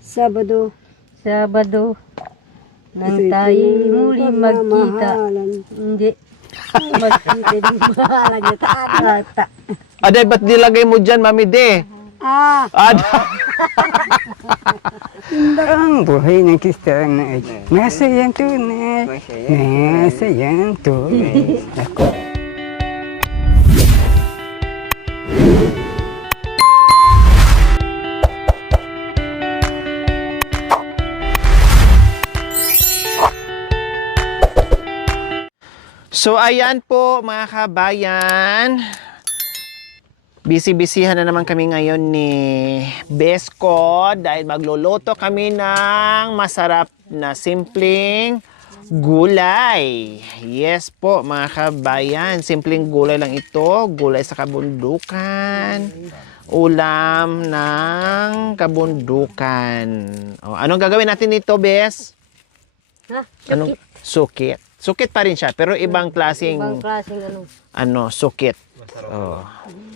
Sabado. Sabado. Nang tayo muli magkita. Hindi. Magkita din mahalan niya. Tata. Aday, ba't nilagay mo dyan, Mami De? Ang buhay ng Kristiyano ay masayang tunay. Masayang tunay. Ako. So ayan po mga kabayan. Busy-busyhan na naman kami ngayon ni Besko dahil magluluto kami ng masarap na simpleng gulay. Yes po mga kabayan, simpleng gulay lang ito, gulay sa kabundukan. Ulam ng kabundukan. O, anong gagawin natin nito, Bes? Ha? Anong sukit? Sukit pa rin siya, pero ibang klaseng Ibang klaseng sukit. Oh,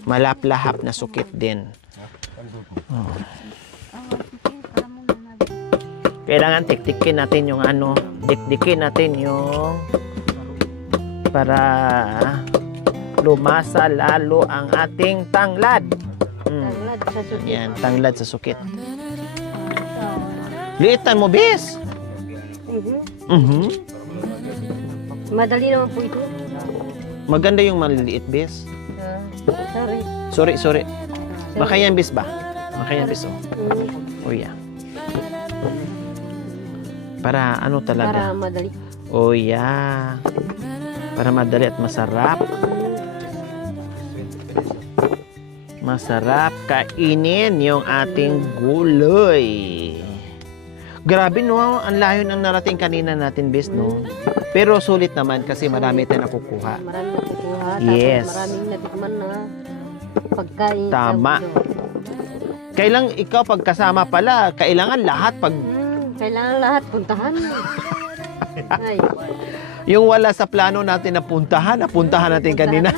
malaplahap na sukit din. Oh. Kailangan tiktikin natin yung dikdikin natin yung para lumasa lalo ang ating tanglad. Tanglad sa sukit. Yan, tanglad sa sukit. Liitan mo, Bis. Madali naman po ito. Maganda yung maliliit, Bis. Sorry. Makayan, Bis ba? Makayan, Bis, oh. Oh, yeah. Para ano talaga? Para madali. Oh, yeah. Para madali at masarap. Masarap kainin yung ating gulay. Grabe no, ang layo ng narating kanina natin, Bis, no? Pero sulit naman kasi marami tayong nakukuha. Marami nakukuha. Yes. Tapos maraming natikman na pagkain. Tama. Kailang ikaw pagkasama pala, kailangan lahat Kailangan lahat puntahan. Ay. yung wala sa plano natin napuntahan natin kanina.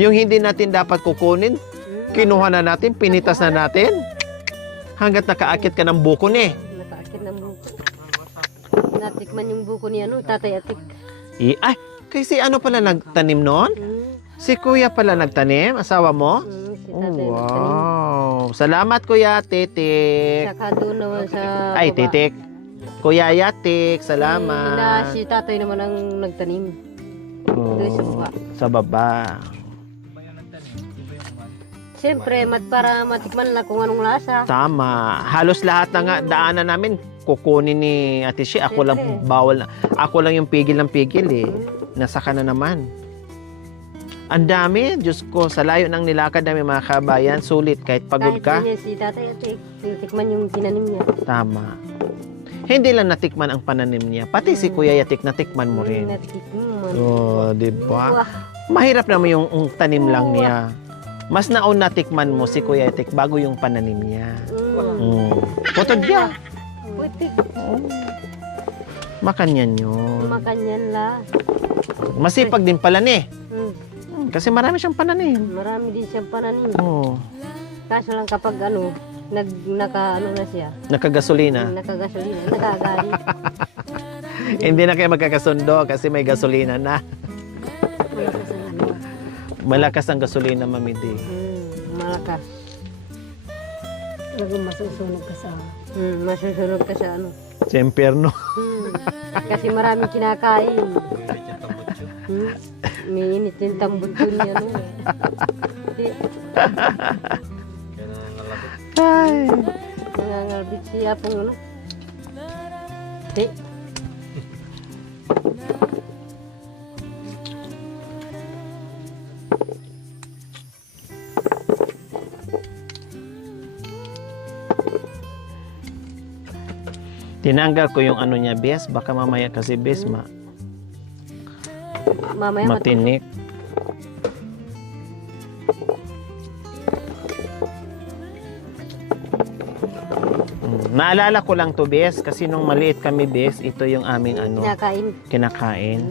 Yung hindi natin dapat kukunin, kinuha na natin, pinitas na natin. Hanggat nakaakit ka ng buko ni. Nakaakit ng buko. Natikman yung buko ni Tatay Atik. Ay, kasi ano pala nagtanim noon? Si Kuya pala nagtanim, asawa mo? Si Oh, Tatay nagtanim. wow. Salamat, Kuya Titik. Saka doon naman sa Ay, baba. Titik. Kuya Yatik, salamat. Si Tatay naman ang nagtanim. Oh, Doon sa baba. sa baba. Siyempre, para matikman lang kung anong lasa. Tama. Halos lahat na nga daanan namin kukunin ni Ate Shi. Ako lang Siyempre. bawal na. Ako lang yung pigil ng pigil eh. Nasaka na naman. Ang dami. Diyos ko, sa layo ng nilakad namin mga kabayan, sulit kahit pagod ka. Kahit si Tatay Atik, natikman yung tinanim niya. Tama. Hindi lang natikman ang pananim niya. Pati si Kuya Yatik natikman mo rin. Natikman. Oh, di ba? Wah. Mahirap naman yung tanim lang niya. Mas naon natikman mo si Kuya Yatik bago yung pananim niya. Putod niya. Putik. Makanyan yun. Makanyan la. Masipag din pala ni. Kasi marami siyang pananim. Marami din siyang pananim. Oo. Kaso lang kapag naka na siya. Nakagasolina. Nakagasolina, nakagali. Hindi na kayo magkakasundo kasi may gasolina na. Malakas ang gasolina, Mami D. Malakas. Lagi masusunog ka sa... Masusunod ka sa Sa impyerno. Kasi maraming kinakain. May init yung tambot yun yan. Ay. Nangangalbit siya pong Di. Tinanggal ko yung ano niya, Bes. Baka mamaya kasi, Bes, Mamaya matinik. Naalala ko lang to, Bes, kasi nung maliit kami, Bes, ito yung aming kinakain.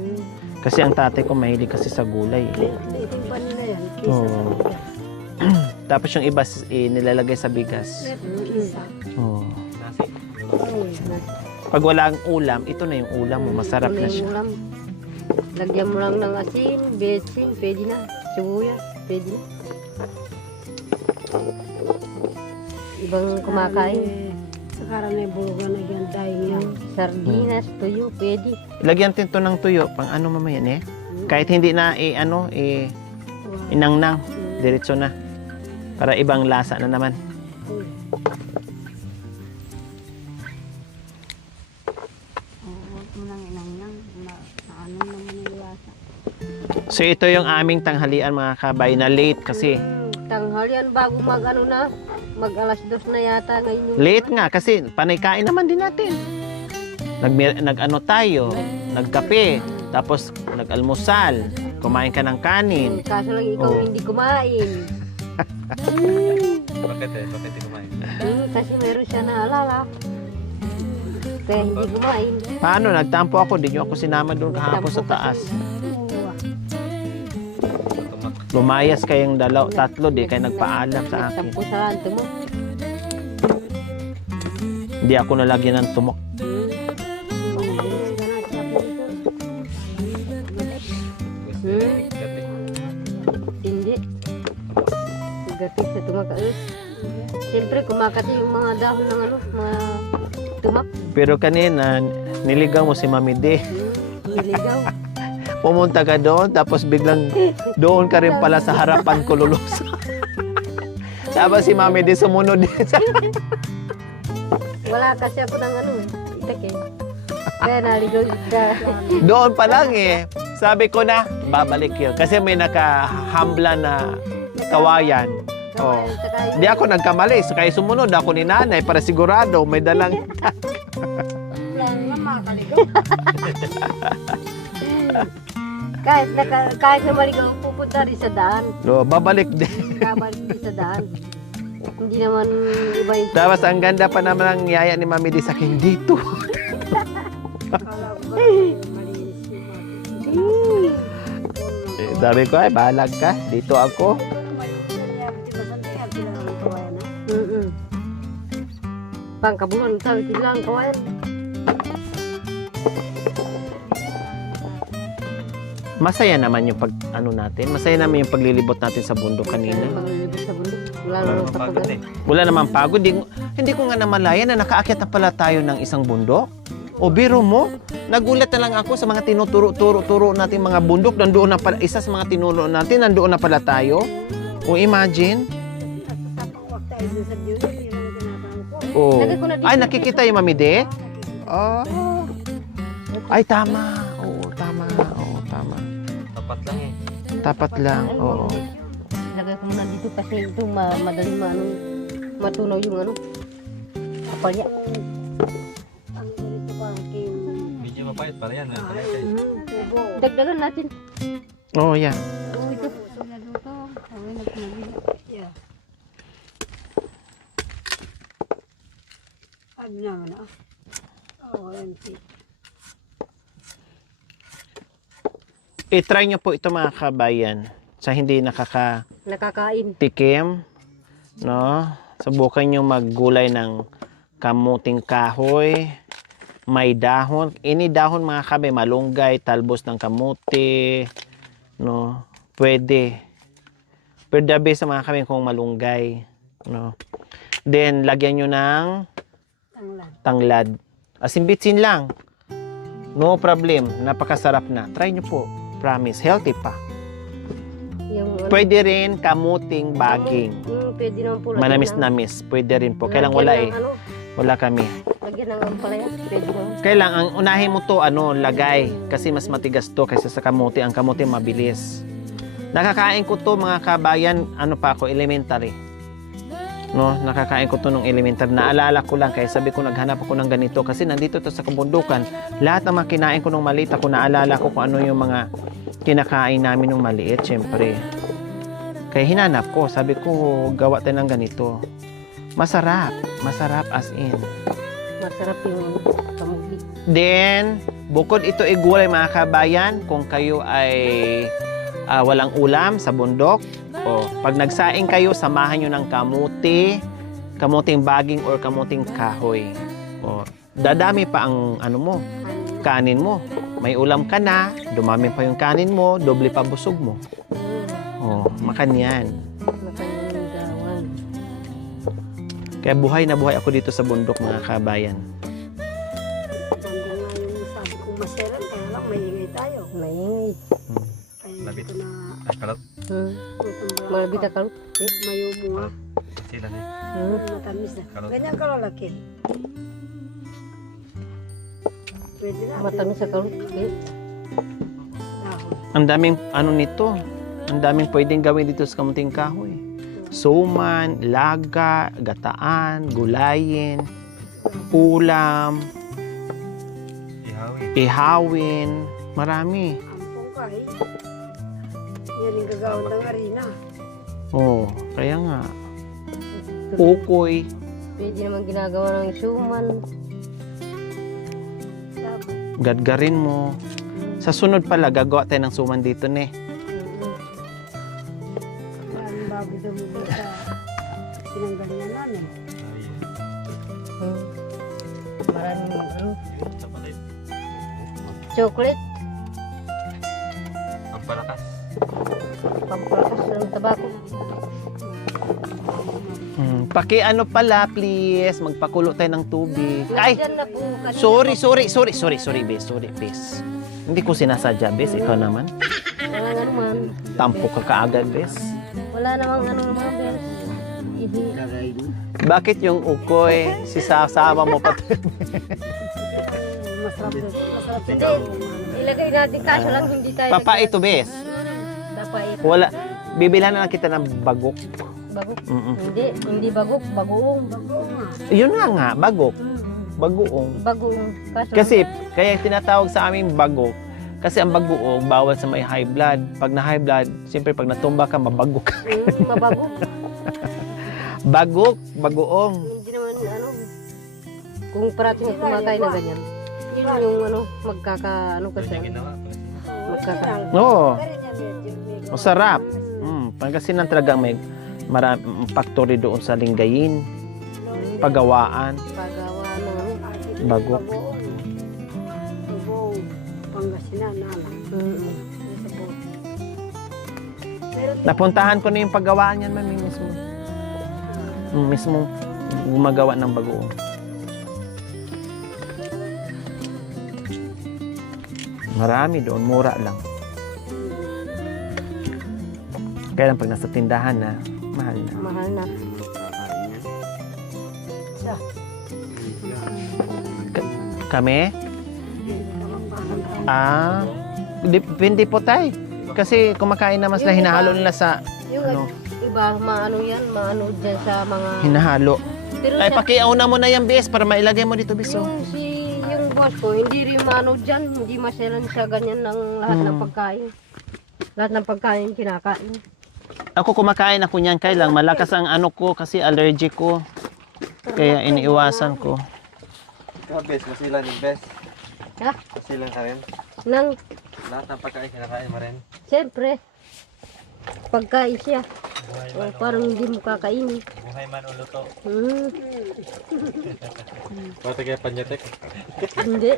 Kasi ang tatay ko mahilig kasi sa gulay. Ito yung panila yan. Oo. Tapos yung iba nilalagay sa bigas. Oh. Pag wala ang ulam, ito na yung ulam mo. Masarap na siya. Ulam. Lagyan mo lang ng asin, betsin, pwede na. Sibuyas, pwede na. Ibang kumakain. Sa karami bulugan na yan tayo ngayon. Sardinas, tuyo, pwede. Lagyan din to ng tuyo. Pang ano mamayan eh. Kahit hindi na inangnang. Diretso na. Para ibang lasa na naman. Huwag mo nang inangyang. Ano naman yung lasa. So ito yung aming tanghalian mga kabay na late kasi. Tanghalian bago mag-ano na. Mag-alas 2 na yata ngayon. Yung Late nga kasi panay kain naman din natin. Nag-ano tayo, nagkape, tapos nag-almusal, kumain ka ng kanin. Kaso lang ikaw Oh. hindi kumain. Bakit di kumain? Kasi meron siya naalala. Kaya hindi kumain. Paano? Nagtampo ako, di nyo ako sinama doon kahapon sa taas. Lumayas kayong tatlo, di kayo nagpaalam sa akin. Tampo sa lanto mo. Hindi ako nalagyan ng tumok. Hindi. Gatis sa tumakaus. Siyempre kumakati yung mga dahon ng ano, mga tumak. Pero kanina, niligaw mo si Mami D. Niligaw. Pumunta ka doon, tapos biglang doon ka rin pala sa harapan ko lulus. Tapos si Mami D sumunod din sa... Wala kasi ako ng ano, itak eh. Kaya naligaw ka. Doon pa lang eh. Sabi ko na, babalik yun. Kasi may nakahambla na kawayan. Oh. Di ako nagkamali. So, kaya sumunod ako ni nanay para sigurado may dalang... kahit na maligaw, pupunta rin sa daan. No, babalik din. Kabalik din sa daan. Hindi naman iba yung... Tapos ang ganda pa naman ang yaya ni Mami D sa akin dito. Sabi ko, ay, balag ka. Dito ako. Pangkabulan, sabi lang kawayan. Masaya naman yung natin. Masaya naman yung paglilibot natin sa bundok kanina. Paglilibot sa bundok. Lalo sa Pagod pag eh. Wala namang pagod. Hindi ko nga namalaya na nakaakyat na pala tayo ng isang bundok. O biro mo, nagulat na lang ako sa mga tinuturo natin mga bundok. Nandoon na pala, isa sa mga tinuro natin, nandoon na pala tayo. O imagine. Oh. Ay, nakikita yung Mami D? Oh. Ay, tama. Oo, tama. Oo, tama. Tapat lang eh. Tapat lang. Oo. Lagay ko muna dito kasi ito madaling matunaw yung ano. Kapal niya. Medyo mapait para yan. Dagdagan natin. Oh, yeah. Ito. I-try nyo po ito mga kabayan sa hindi Nakakain. tikim, no? Subukan nyo maggulay ng kamuting kahoy, may dahon. Ini dahon mga kabay, malunggay, talbos ng kamuti, no? Pwede. Pero the best sa mga kabay kung malunggay, no? Then, lagyan nyo ng tanglad. Asin bitsin lang. No problem. Napakasarap na. Try nyo po. Promise. Healthy pa. Yung, ano, Pwede rin kamuting baging. pwede naman po. Manamis-namis. Pwede rin po. Kailang wala eh. Ano, Wala kami. lagyan ng ampalaya. Pwede naman. Kailang ang unahin mo to lagay kasi mas matigas to kaysa sa kamuti. Ang kamuti mabilis. Nakakain ko to mga kabayan, elementary. No, nakakain ko to nung elementary. Naalala ko lang kaya sabi ko naghanap ako ng ganito kasi nandito to sa kabundukan. Lahat ng mga kinain ko nung maliit ako, naalala ko kung ano yung mga kinakain namin nung maliit, syempre. Kaya hinanap ko, sabi ko gawa tayo ng ganito. Masarap as in. Masarap yung kamuti. Then, bukod ito gulay mga kabayan, kung kayo ay walang ulam sa bundok, O, pag nagsaing kayo, samahan nyo ng kamuti, kamuting baging or kamuting kahoy. O, dadami pa ang ano mo, kanin mo. May ulam ka na, dumami pa yung kanin mo, doble pa busog mo. O, makan yan. Makanyang gawan. Kaya buhay na buhay ako dito sa bundok, mga kabayan. Nandun nga yung sabi kong maselan, kaya lang maingay tayo. Maingay. Kaya Labit. ito na Ay, kalot. utong Malabit na kalut. mayo mo ha. Sila niya. Matamis na. Kalot. Ganyan kalalaki. Pwede na. Matamis sa kalut. Dahon. Ang daming ano nito, ang daming pwedeng gawin dito sa kamuting kahoy. Suman, laga, gataan, gulayin, ulam, Ihawi. ihawin, marami. Ampong kahit. Yan yung gagawin ng arena. Oh, kaya nga. Ukoy. Pwede naman ginagawa ng suman. Dapat. Gadgarin mo. Sa sunod pala, gagawa tayo ng suman dito, ne. Maraming bago daw mo ba sa pinanggalingan namin. Maraming ano, Yun, kapatid. chocolate, Ang palakas. pampalakas ng tabako. Paki ano pala, please. Magpakulo tayo ng tubig. Ay! Nandyan na po kanina. Sorry, bes. Sorry, bes. Hindi ko sinasadya, bes. Ikaw naman. Wala nga naman. Tampo ka kaagad, bes. Wala namang ano naman, Bels. Hindi. Bakit yung ukoy, sisasama mo pa? Masarap daw. Masarap Hindi. daw. Ilagay natin kaso lang hindi tayo. Papa, ito, bes. Papait. Wala. Bibilhan na lang kita ng bagok. Bagok. Mm-mm. Hindi bagok, bagoong. Yun nga, bagok. Bagoong. Bagoong. Kaso Kasi, kaya tinatawag sa amin bagok. Kasi ang bagoong, bawal sa may high blood. Pag na high blood, siyempre pag natumba ka, mabagok. mabagok. Bagok, bagoong. Hindi naman ano. Kung parating kumakain na ganyan. Yun yung ano, ano kasi. Yung ginawa. Oo, masarap. Pangasinan talaga may maraming factory doon sa Lingayin. Pagawaan. Pagawa ng ano. Bagok. Bagong. Pangasinan na lang. Napuntahan ko na yung paggawaan yan, mami, mismo. Mismo gumagawa ng bagoong. Marami doon, mura lang. Kaya lang pag nasa tindahan na, mahal na. Mahal na. Kami? Depende po tayo. Kasi kumakain naman sila, Yung iba- hinahalo nila sa Yung ano, iba, maano yan, maano dyan sa mga... hinahalo. Pero Ay, sa- pakiauna mo na yung bis para mailagay mo dito, biso. yung boss ko, hindi rin maano dyan, hindi maselan sa ganyan ng lahat ng pagkain. Lahat ng pagkain kinakain. Ako kumakain ako niyan, kailang malakas ang ano ko kasi allergic ko. Kaya iniiwasan ko. Ikaw, bes. Masilan yung bes. Ha? Masilan ka rin. Nang, Lahat ng pagkain kinakain mo rin. siyempre, pagkain siya. Buhay O, man, parang hindi mo kakainin. buhay man o luto. Pati kaya panyatek. Hindi.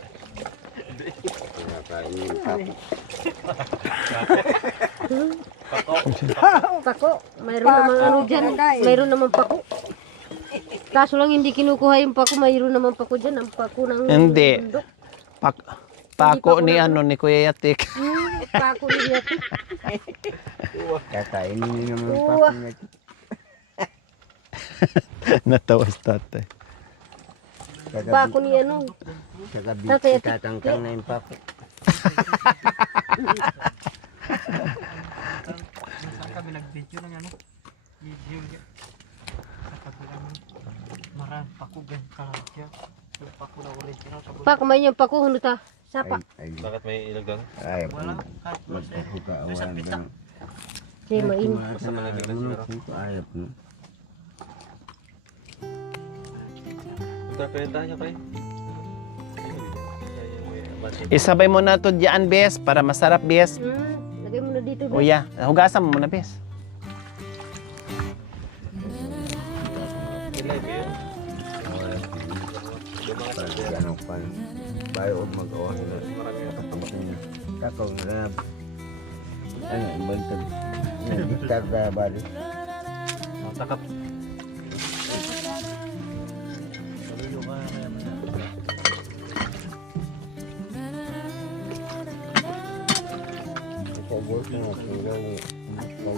Pako, mayroon naman ano dyan. Mayroon naman pako. Kaso lang hindi kinukuha yung pako, mayroon naman pako dyan. Ang pako ng Hindi. bundok. Pako ni ano ni Kuya Yatik. Pako niya. Kakainin niyo naman Uwa. pa kung Natawa si tatay. Pako ni ano. Tatay, tatangkang na yung pako. Saan kami nag-video ng ano? Video niya. Sa kabilang marang pakugan kalakya. Yung pako na original sa buhay. Pako may yung pako, ano ta? Sapa. Bakit may ilag doon? Ay, Wala. Kahit mo siya. Doon sa pita. Kasi main. Basta malagyan na siguro. Ayop no. Interpretahan niyo kayo. Isabay mo na to diyan, bes, para masarap, bes. Lagay mo na dito. O ya, hugasan mo muna, bes. Ano pa? Bayo mag-awa nila. Nakatamak niya. Kakao na ano, bantag. Gitar na balik. Takap. Pagod na ako.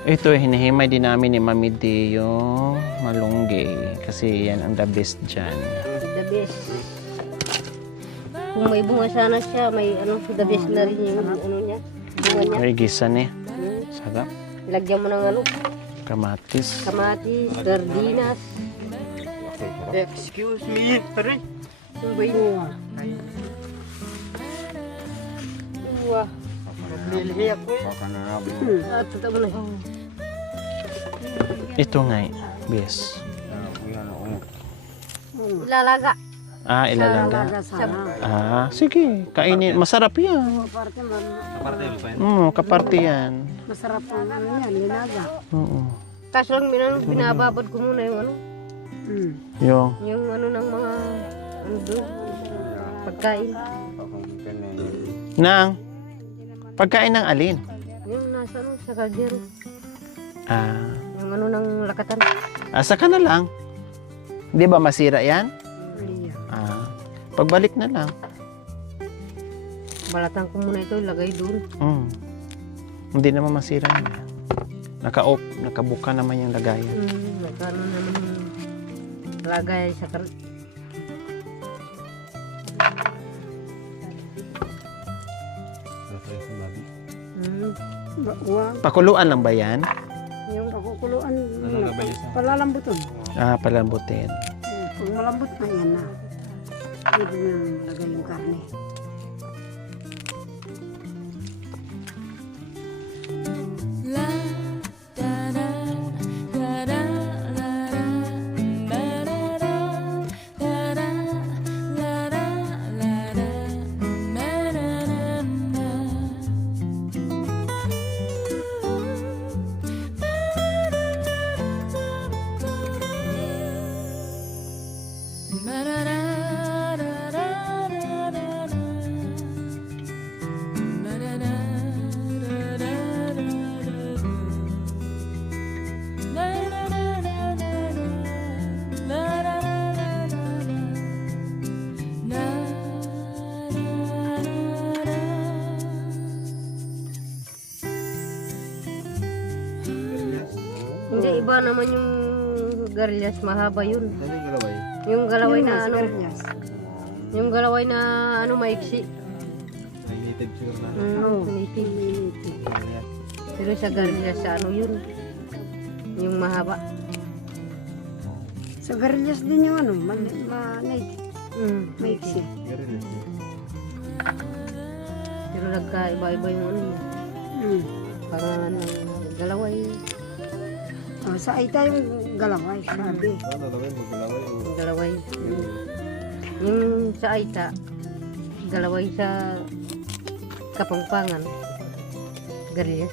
Ito, hinihimay din namin ni Mami D yung malunggay. Kasi yan ang the best dyan. The best. Kung may bunga sana siya, may ano, the best na rin yung ano niya. Bunga niya. Ay, gisan eh. Hmm. Sarap. Lagyan mo ng ano, Kamatis. kamatis, sardinas. Excuse me, pare. Yung ba yun? Wah. Naglilihi ako eh. Baka na nabi. At totoo na. Ito nga eh. Bes. Ilalaga. Ah, ilalaga. Talaga sana. Ah, sige. Kainin. Masarap yan. Parte Kaparte yan. masarap ang ano yan, linaga. Oo. Kaso lang binababad ko muna yung ano, Yung. yung ano ng mga ano doon, pagkain. Nang. Pagkain ng alin? Yung nasa ano, sa kaldero. Ah. Yung ano ng lakatan. Asa ka na lang. Di ba masira yan? Iya. Ah. Pagbalik na lang. Balatan ko muna ito, ilagay doon. Hindi naman masira yan. Naka-off. Nakabuka naman yung lagayan. Nagkano naman yung lagay sa kal... Wag, Pakuluan lang ba yan? Yung pakukuluan. Palalambuton. Ah, palambutin. Pag malambot na yan na. Pwede na lagay yung karne. Hindi, iba naman yung garillas, mahaba yun. Yung galaway na ano, yung galaway na ano, maiksi. Native. Pero sa garillas, sa ano yun, yung mahaba. Sa garillas din yung ano, maiksi. Pero nagkaiba-iba yung ano, pangalan ng galaway. Oh, sa aita yung galaway, sabi. Yung galaway. Yung sa Aita, galaway sa Kapampangan, garillas.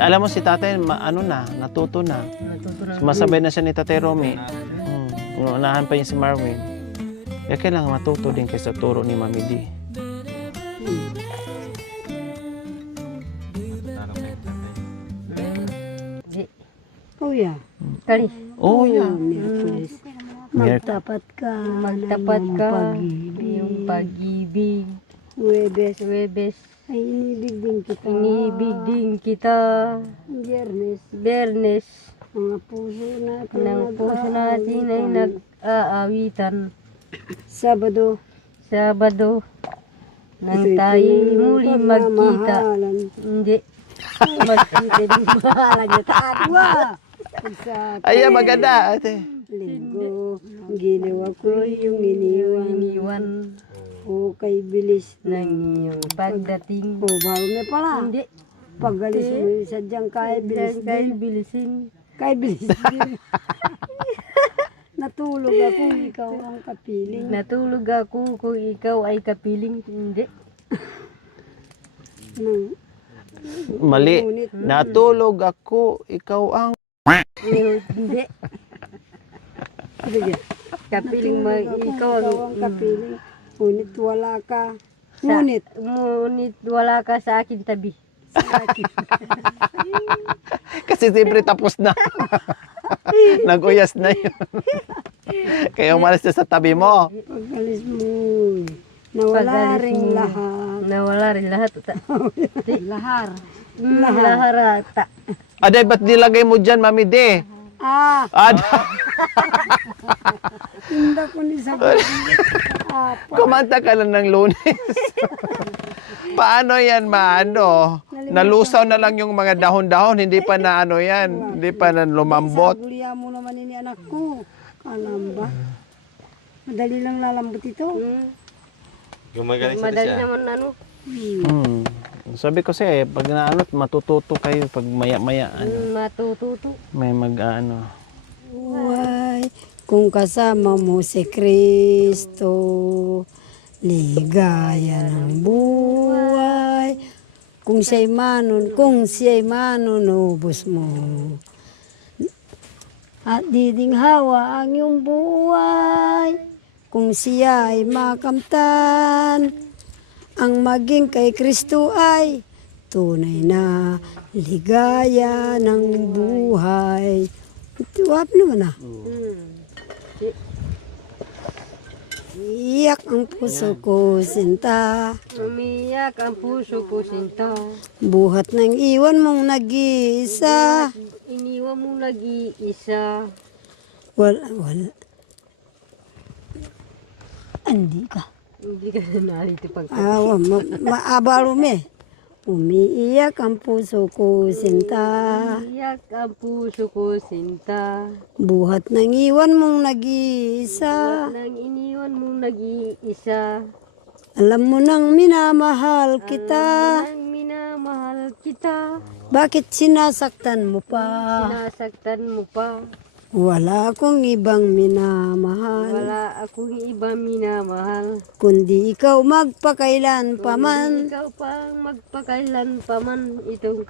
Alam mo si tatay, ano na, natuto na. Sumasabay na siya ni Tatay Romy. Unahan pa niya si Marvin. Kaya kailangan matuto din kaysa turo ni Mami D. Oh yeah. Kali. Oh, yeah. Miyerkules. Magtapat ka. Magtapat ka. Pag-ibig. Yung pag-ibig. Huwebes. Huwebes. Ay inibig din kita. Inibig din kita. Biyernes, Bernes, mga puso natin ng puso natin ay nag-aawitan. Sabado, Sabado, nang ito'y tayo puno muli magkita. pagmamahalan. Hindi. Magkita din mahalan niya taatwa. Sa Ay, maganda, ate. linggo, ginawa ko yung iniwan. Iniwan O kay bilis ng iyong pagdating. O bago na pala. Hindi. Pagalis mo yung sadyang kay bilis Kay din. bilisin. Kay bilis din. Natulog ako, ikaw ang kapiling. Natulog ako kung ikaw ay kapiling. Hindi. Nang Mali. ngunit Natulog ako, ikaw ang... Hindi. sige, Kapiling mo, ikaw ang kapiling. Ngunit wala ka. Sa- Ngunit Ngunit wala ka sa akin tabi. Kasi siyempre tapos na. Nag-uyas na yun. Kaya umalis na sa tabi mo. pagalis mo, nawala Pagalis ring mo. lahat. Nawala rin lahat. Lahar. Laharata. Aday, ba't nilagay mo dyan, Mami De? Ah, hindi ko ni sabi. Kumanta ka lang ng Lunes. Paano yan maano? Nalusaw na lang yung mga dahon-dahon, hindi pa na ano yan, hindi pa na lumambot. Saguliya mo naman ini anak ko. Alam ba? Madali lang lalambot ito. Madali naman ano. Hmm. Sabi ko siya pag naano, matututo kayo pag maya-maya, Matututo. may mag-ano. Buhay, kung kasama mo si Kristo, ligaya ng buhay. Kung siya'y manunubos mo. At didinghawa ang iyong buhay, kung siya'y makamtan. Ang maging kay Kristo ay tunay na ligaya ng buhay. Tuwap naman ah. Iyak ang puso ko, sinta. Umiyak ang puso ko sinta. Buhat ng iwan mong nag-iisa. Iniwan mo nag-iisa. Wala. Andi ka. Hindi ka na narito pag Maabalo me. Umiiyak ang puso ko, sinta. iyak ang puso ko sinta. Buhat ng iwan mong nag-iisa. Nang iniwan mo nag-iisa. Alam mo nang minamahal kita. Nang minamahal kita. Bakit sinasaktan mo pa? Sinasaktan mo pa. Wala akong ibang minamahal. Wala akong iba minamahal. Kundi ikaw magpakailan paman. Ikaw pang magpakailan pa man itong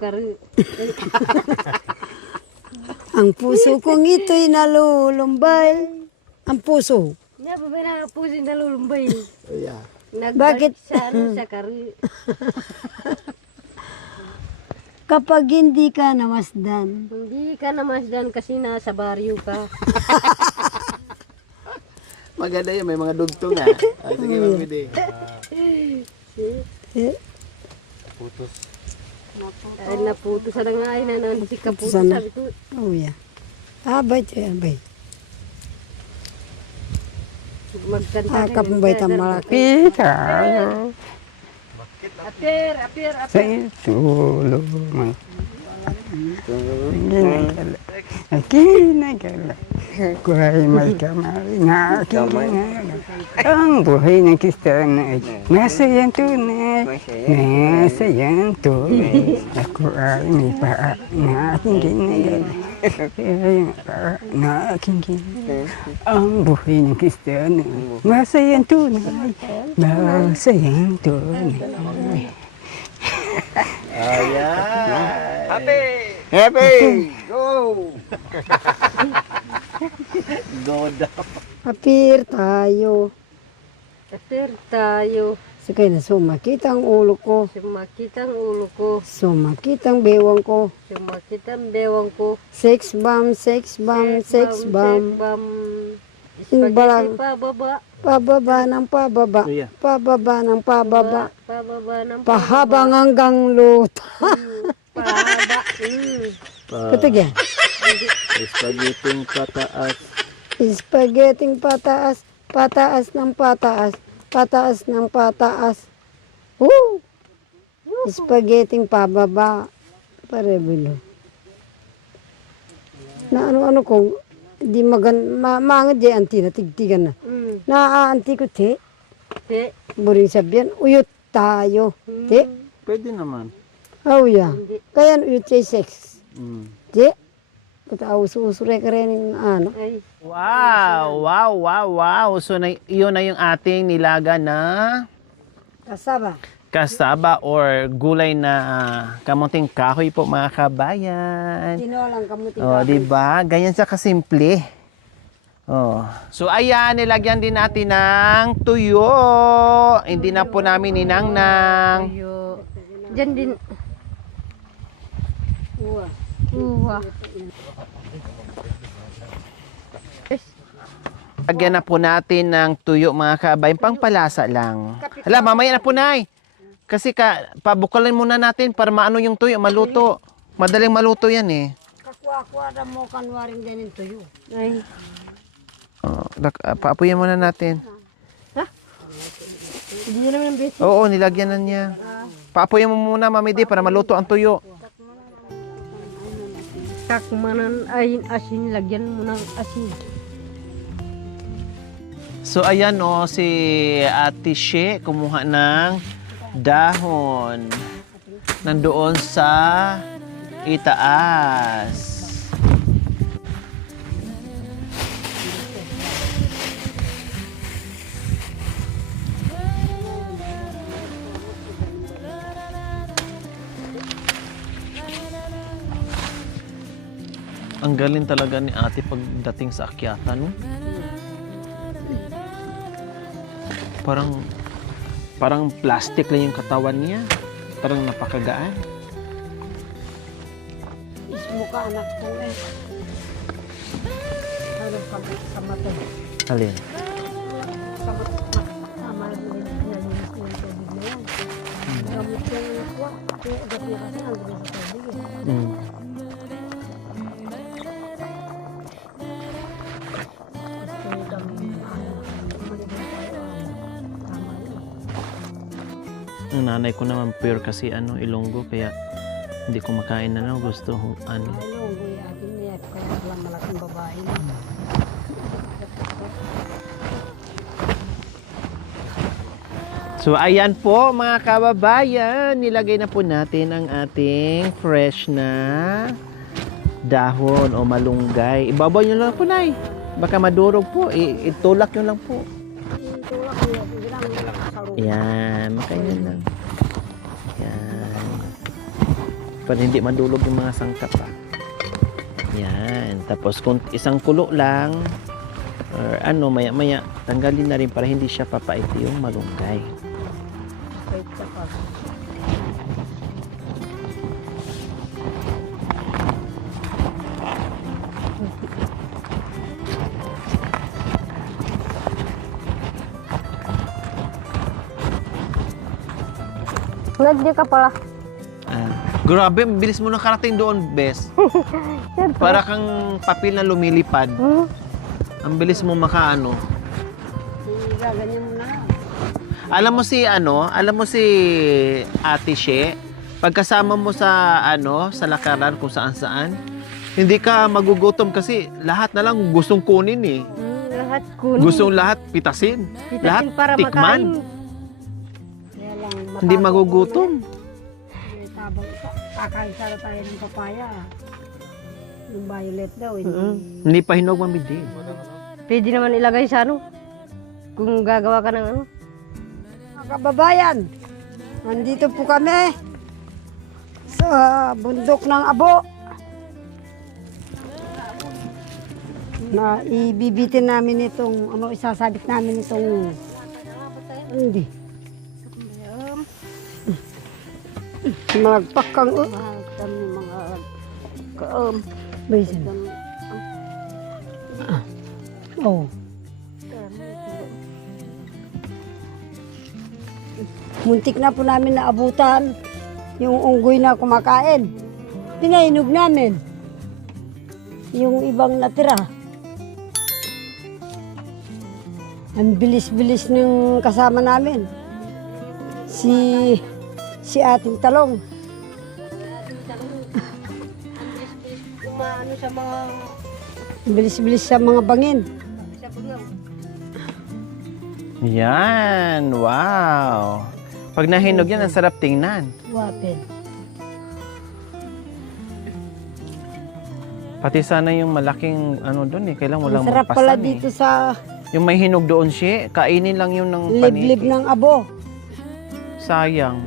Ang puso kong ito'y nalulumbay. Ang puso. Nababay na puso na lulumbay. Yeah. Bakit? Sa kari. Kapag hindi ka namasdan, Hindi ka namasdan kasi nasa baryo ka. Maganda yun, may mga dugtong nga. Sige, Mami De. eh, Ay naputo sa nga ay nanansi ka puto Putusan na. sabi ko. oh yeah. Abay, abay. Magkanta Kapambay tamalaki. Pitayo Apir. sa itulong. Kinagala. Ko ay may kamay na aking ginagawa. Ang buhay ng Kristiyano ay masayang tunay. Masayang tunay. Ako ay may paa na aking ginagawa. Ay paa na aking ginagawa. Ang buhay ng Kristiyano ay masayang tunay. Masayang tunay. Ayan. Happy! Go! Go daw. Apir tayo. Apir tayo. Sakay na sumakit ang ulo ko. Sumakit ang ulo ko. Sumakit ang bewang ko. Sumakit ang bewang ko. Sex bomb, sex bomb, sex bomb. Balang, Pababa. pababa ng pababa. Kuya. Pababa ng pababa. Pababa ng Pahabang hanggang luta. pahaba. Katigyan. Spaghetti pataas. Spaghetti pataas. Pataas ng pataas. Pataas ng pataas. Woo! Spaghetti pababa. Parebilo. Na ano-ano kung di maangad di anti na tigtigan na. Naaanti ko te. Te. Buring sabihan, uyot tayo. Te. Pwede naman. Oh yeah. Kaya uyot say sex. Mm. Te. Kata uso-usure ka rin yung ano. Ay. Wow. So, yun na yung ating nilaga na Kasaba. kasaba or gulay na kamuting kahoy po mga kabayan. Tinolang kamuting Oh, di ba? Ganyan sa kasimple. Oh. So ayan, nilagyan din natin ng tuyo. Hindi na po namin ninangnang. Yo. Diyan din. Uwa. Uwa. Lagyan na po natin ng tuyo mga kabayan. Pangpalasa lang. Hala, mamaya na po, Nay. Kasi pabukalin muna natin para maano yung tuyo, maluto. Madaling maluto yan eh. Kakuha-kuha na mo kanwaring din yung tuyo. Ay. Oh, paapuyan muna natin. Hindi na naman ang beses. Oo, nilagyan na niya. Paapuyan mo muna, Mami Di, para maluto ang tuyo. Takmanan ay asin. Lagyan mo ng asin. So ayan si Ate She kumuha ng dahon nandoon sa itaas. Ang galing talaga ni Ate pagdating sa akyatan, no? Parang plastic lang yung katawan niya. Parang napakagaan. Ismo ka anak ko eh. Ano sa mata? Alin? Sa mata. Tama rin nalinis ko yung tubig na yan. Gamit yan yung kuha. Kaya agad niya kasi nandun sa tubig eh. Mm. Ang nanay ko naman pure kasi Ilonggo kaya hindi ko makain na gusto Ano, buhay atin niya. Kaya lang malaking babae na. So ayan po mga kababayan, nilagay na po natin ang ating fresh na dahon o malunggay. Ibabaw nyo lang po, Nay. Baka madurog po. Itulak nyo lang po. Tulak niya. Ginang sa loob. Ayan, makainin lang. Ayan. Para hindi madulog yung mga sangkap pa. Ayan. Tapos kung isang kulo lang, or maya-maya, tanggalin na rin para hindi siya papait yung malunggay. Kahit sa pa. Nagdi ka pala. Grabe, bilis mo nakarating doon, Bes. Para kang papel na lumilipad. Ang bilis mo makaano. Gaganyan mo na. Alam mo si Ate She, pagkasama mo sa sa lakaran kung saan-saan, hindi ka magugutom kasi lahat na lang gustong kunin eh. Lahat kunin. Gustong lahat pitasin. Lahat para tikman. Kaya lang Hindi magugutom. Tabang kakain sana tayo ng papaya. Yung violet daw. Hindi pa hinog mamidi. Pwede naman ilagay sa kung gagawa ka ng Mga kababayan, nandito po kami sa bundok ng Abo. Na ibibitin namin itong, isasabit namin itong, hindi. Magpakang, kami mga Basin. Oh. Muntik na po namin naabutan yung unggoy na kumakain. Pinainog namin yung ibang natira. Ang bilis-bilis ng kasama namin. Si Ating Talong. Ano sa mga Bilis-bilis sa mga bangin. sa bugang. Yan, wow. Pag nahinog yan, ang sarap tingnan. Wapin. Pati sana yung malaking ano doon eh, kailangan walang Ang sarap pala magpasan dito sa Yung may hinog doon siya, kainin lang yun ng liblib paniki. ng abo. Sayang.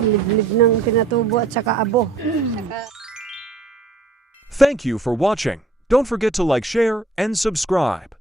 Liblib ng pinatubo at saka abo. Thank you for watching. Don't forget to like, share, and subscribe.